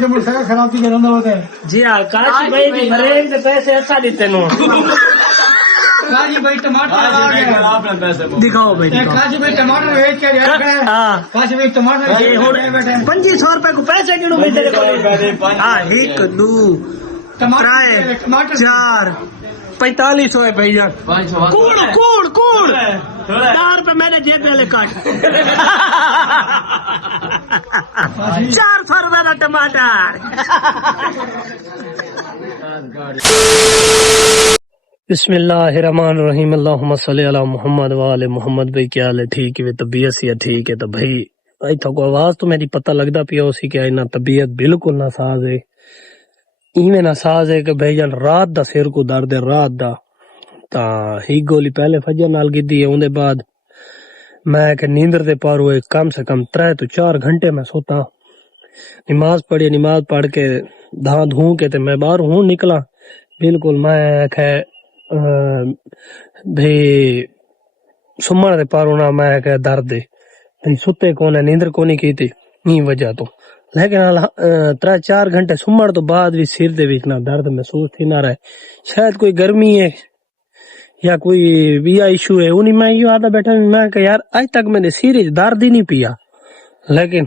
جی ہاں کاشی بھائی کی بریک سے پیسے اچھا دیتے نو کاشی بھائی ٹماٹر دکھاؤ بھائی کاشی بھائی ٹماٹر ویچ کے ہاں کاشی بھائی ٹماٹر 2500 روپے کو پیسے کیوں ملتے ہاں ایک دو ترائے چار 4500 ہے بھائی جان کوڑ کوڑ کوڑ 4 روپے میں نے جیب میں کاٹ 400 روپے کا ٹماٹر بسم اللہ الرحمن الرحیم اللہم صلی علی محمد وآل محمد بھائی کیا حال ہے ٹھیک ہے طبیعت سی ٹھیک ہے تو بھائی کو آواز تو میری پتہ لگتا پیا اسی کہ اینا طبیعت بالکل نہ ساز ہے ایویں نہ ساز ہے کہ بھائی جان رات دا سر کو درد ہے رات دا تا ہی گولی پہلے فجر نال گدی ہے اون دے بعد میں کہ نیندر دے پار ہوئے کم سے کم 3 تو 4 گھنٹے میں سوتا نماز پڑھی نماز پڑھ کے دھاں دھوں کے تے میں باہر ہوں نکلا بالکل میں کہ بھی سمن دے پار ہونا میں کہ درد ہے ستے کون ہے نیندر کونی کی تھی نہیں وجہ تو لیکن 3-4 گھنٹے سمن تو بعد بھی سر دے وچ نہ درد محسوس تھی نہ رہے شاید کوئی گرمی ہے یا کوئی بھی ایشو ہے انہیں میں یہ آدھا بیٹھا میں کہ یار آج تک میں نے سر درد ہی نہیں پیا لیکن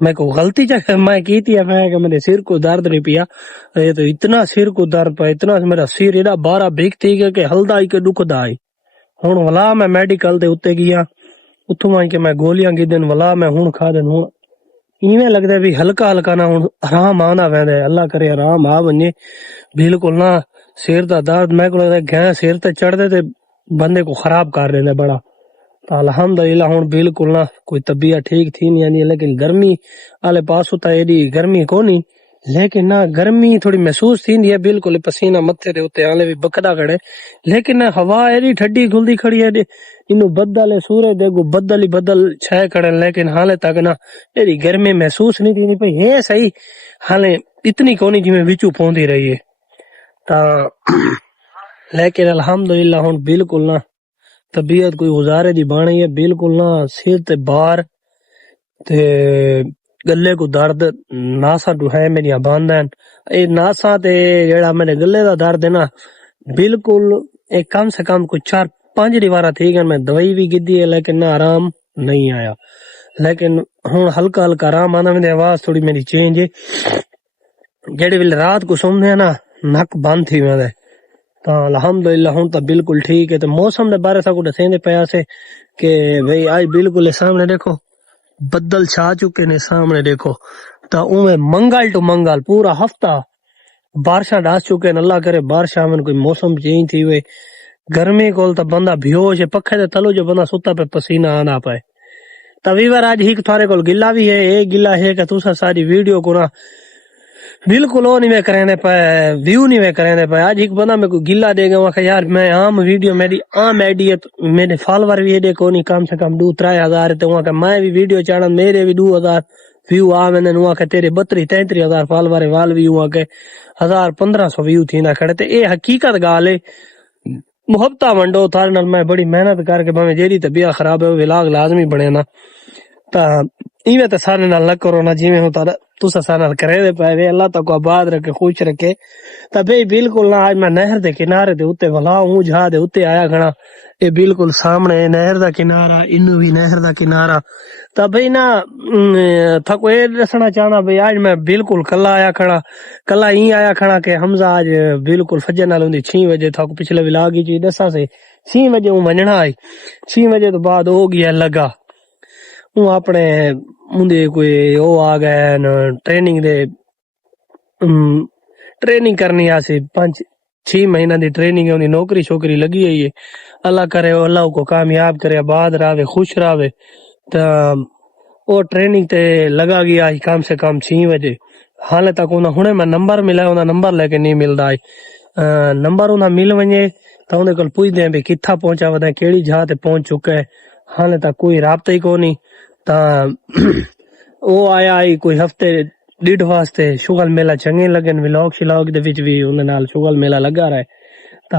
میں کو غلطی میں کی تھی میں کہ میں نے سر کو درد نہیں پیا یہ تو اتنا سر کو درد پا اتنا میرا سر ایڈا بارہ بھیگ تھی کہ ہلدا ہی کہ دکھ دا آئی ہوں ولا میں میڈیکل دے اتنے گیا اتوں آئی کہ میں گولیاں کی دن ولا میں ہوں کھا دین ہوں ایویں لگتا ہے بھی ہلکا ہلکا نہ ہوں آرام آنا ویندا ہے اللہ کرے آرام آ ونجے بالکل نہ سر دا درد میں کو لگتا ہے گھیں سر تے چڑھ دے تے بندے کو خراب کر دیندا بڑا تو الحمدللہ ہوں بالکل نہ کوئی طبیعت ٹھیک تھی نہیں آنی لیکن گرمی والے پاس ہوتا ایڈی گرمی کونی لیکن نہ گرمی تھوڑی محسوس تھی ہے بالکل پسینہ متھے دے اوتے آلے بھی بکدا کھڑے لیکن نہ ہوا ایڈی ٹھڈی گھلدی کھڑی ہے انو بدل ہے سورج دے کو بدل ہی بدل چھائے کھڑے لیکن حالے تک نہ ایڈی گرمی محسوس نہیں تھی پئی ہے صحیح حالے اتنی کونی جی میں وچوں پوندی رہی ہے تا لیکن الحمدللہ ہوں بالکل نہ طبیعت کوئی گزارے دی بانی ہے بالکل نہ سر تے بار تے گلے کو درد ناسا جو ہے میری باندھ ہیں اے ناسا تے جیڑا میرے گلے دا درد ہے نا بالکل ایک کم سے کم کوئی 4-5 دیوارا تھی گئے میں دوائی بھی گدی ہے لیکن نہ آرام نہیں آیا لیکن ہوں ہلکا ہلکا آرام آنا میری آواز تھوڑی میری چینج ہے جیڑی ویلے رات کو سوندے ہیں نا نک بند تھی میں تو الحمدللہ ہوں تو بالکل ٹھیک ہے تو موسم دے بارے سا کو دسیں دے پیا سے کہ بھئی آج بالکل سامنے دیکھو بدل چھا چکے نے سامنے دیکھو تا اوے منگل ٹو منگل پورا ہفتہ بارشاں ڈاس چکے ہیں اللہ کرے بارشاں میں کوئی موسم چینج تھی ہوئے گرمی کول تا بندہ بھیوش ہے پکھے دے تلو جو بندہ ستا پہ پسینہ آنا پائے تویور آج ہی تھارے کول گلا بھی ہے ایک گلا ہے کہ تُسا ساری ویڈیو کو نا بالکل وہ نہیں میں کرنے پائے ویو نہیں میں کرنے پائے آج ایک بندہ میں کو گلا دے گا کہ یار میں عام ویڈیو میری عام ایڈی ہے میرے فالوور بھی ایڈے کونی کم سے کم 2-3 ہزار تو وہاں کہ میں بھی ویڈیو چاڑا میرے بھی 2000 ویو آ میں وہاں کہ تیرے 32-33 ہزار فالوور وال ویو آ کے 1500 ویو تھی نہ کھڑے تے اے حقیقت گال ہے محبتہ ونڈو تھارے نال میں بڑی محنت کر کے میں جیڑی طبیعت خراب ہے ولاگ لازمی بنے نا تا ایویں تے سارے نال نہ کرو نا جویں ہوں تسا سارے نال کرے دے پائے اللہ تک آباد رکھے خوش رکھے تا بھئی بالکل نہ آج میں نہر دے کنارے دے اوتے ولا ہوں جہا دے اوتے آیا کھڑا اے بالکل سامنے نہر دا کنارہ انو بھی نہر دا کنارہ تا بھئی نا تھکو اے دسنا چاہنا بھئی آج میں بالکل کلا آیا کھڑا کلا ہی آیا کھڑا کہ حمزہ آج بالکل فجر نال ہوندی 6 بجے تھکو پچھلے ولاگ ہی چیز دسا سے 6 بجے ہوں ونجنا آئی 6 بجے تو بعد ہو گیا لگا ہوں اپنے مندے کوئی او آ گئے ٹریننگ دے ٹریننگ کرنی آسی 5-6 مہینہ دی ٹریننگ ہے نوکری شوکری لگی ہوئی ہے اللہ کرے اللہ کو کامیاب کرے آباد رہے خوش رہے تا او ٹریننگ تے لگا گیا کم سے کم 6 بجے حالے تک انہاں ہنے میں نمبر ملا انہاں نمبر لے کے نہیں ملدا نمبر انہاں مل ونجے تا انہاں کول پوچھدے ہیں بھی کتھا پہنچا ودا کیڑی جگہ تے پہنچ چکا ہے حالے تک کوئی رابطہ ہی کونی تا او آیا کوئی ہفتے 1.5 واسطے شغل میلہ چنگے لگن ولاگ شلاگ دے وچ بھی انہاں نال شغل میلہ لگا رہے تا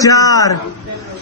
4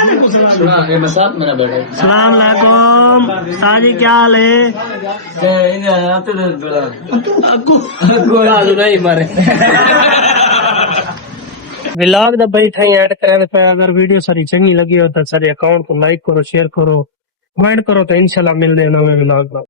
السلام علیکم ساجی کیا حال ہے ولاگ دا بھائی تھا ایڈ کرے پہ اگر ویڈیو ساری چنگی لگی ہو تو سارے اکاؤنٹ کو لائک کرو شیئر کرو کمنٹ کرو تو انشاءاللہ مل دے نویں ولاگ دا